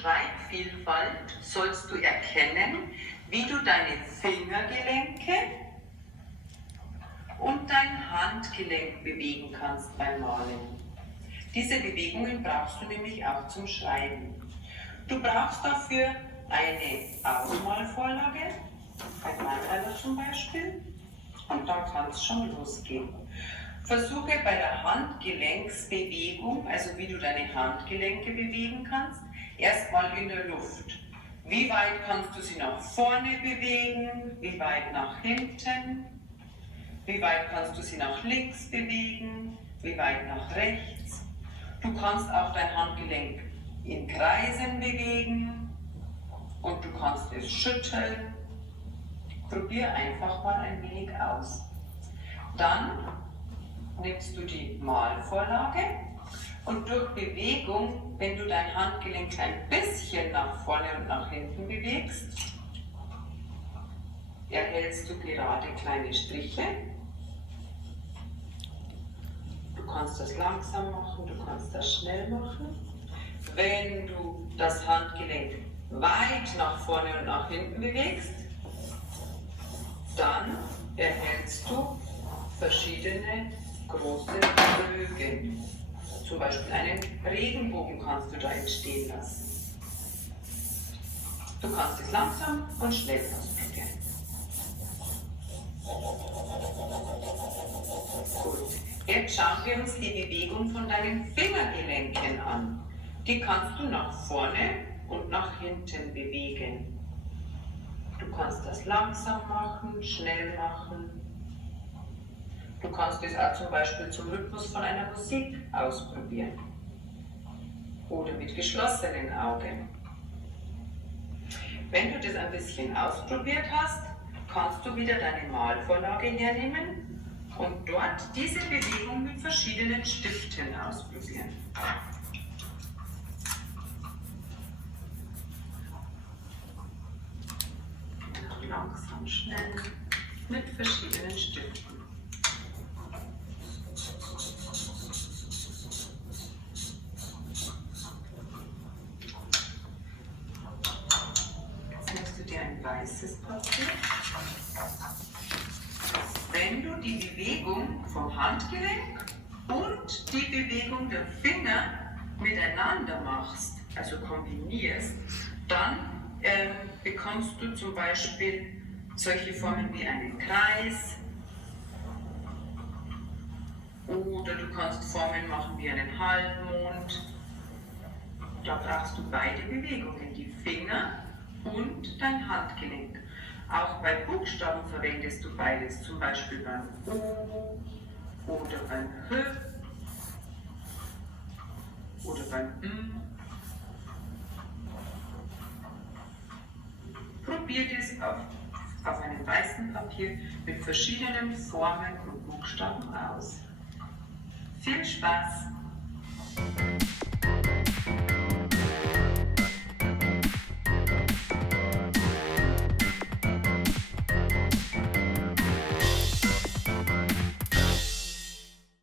Schreibvielfalt sollst du erkennen, wie du deine Fingergelenke und dein Handgelenk bewegen kannst beim Malen. Diese Bewegungen brauchst du nämlich auch zum Schreiben. Du brauchst dafür eine Ausmalvorlage, ein Meiteiler zum Beispiel, und dann kann es schon losgehen. Versuche bei der Handgelenksbewegung, also wie du deine Handgelenke bewegen kannst, erstmal in der Luft. Wie weit kannst du sie nach vorne bewegen, wie weit nach hinten, wie weit kannst du sie nach links bewegen, wie weit nach rechts. Du kannst auch dein Handgelenk in Kreisen bewegen und du kannst es schütteln. Probier einfach mal ein wenig aus. Dann nimmst du die Malvorlage und durch Bewegung, wenn du dein Handgelenk ein bisschen nach vorne und nach hinten bewegst, erhältst du gerade kleine Striche. Du kannst das langsam machen, du kannst das schnell machen. Wenn du das Handgelenk weit nach vorne und nach hinten bewegst, dann erhältst du verschiedene große Bögen. Zum Beispiel einen Regenbogen kannst du da entstehen lassen. Du kannst es langsam und schnell ausprobieren. Gut. Jetzt schauen wir uns die Bewegung von deinen Fingergelenken an. Die kannst du nach vorne und nach hinten bewegen. Du kannst das langsam machen, schnell machen. Du kannst es auch zum Beispiel zum Rhythmus von einer Musik ausprobieren. Oder mit geschlossenen Augen. Wenn du das ein bisschen ausprobiert hast, kannst du wieder deine Malvorlage hernehmen und dort diese Bewegung mit verschiedenen Stiften ausprobieren. Langsam, schnell, mit verschiedenen Stiften. Jetzt nimmst du dir ein weißes Papier. Wenn du die Bewegung vom Handgelenk und die Bewegung der Finger miteinander machst, also kombinierst, dann bekommst du zum Beispiel solche Formen wie einen Kreis oder du kannst Formen machen wie einen Halbmond. Da brauchst du beide Bewegungen, die Finger und dein Handgelenk. Auch bei Buchstaben verwendest du beides, zum Beispiel beim O oder beim H oder beim M. Probier das auf einem weißen Papier mit verschiedenen Formen und Buchstaben aus. Viel Spaß!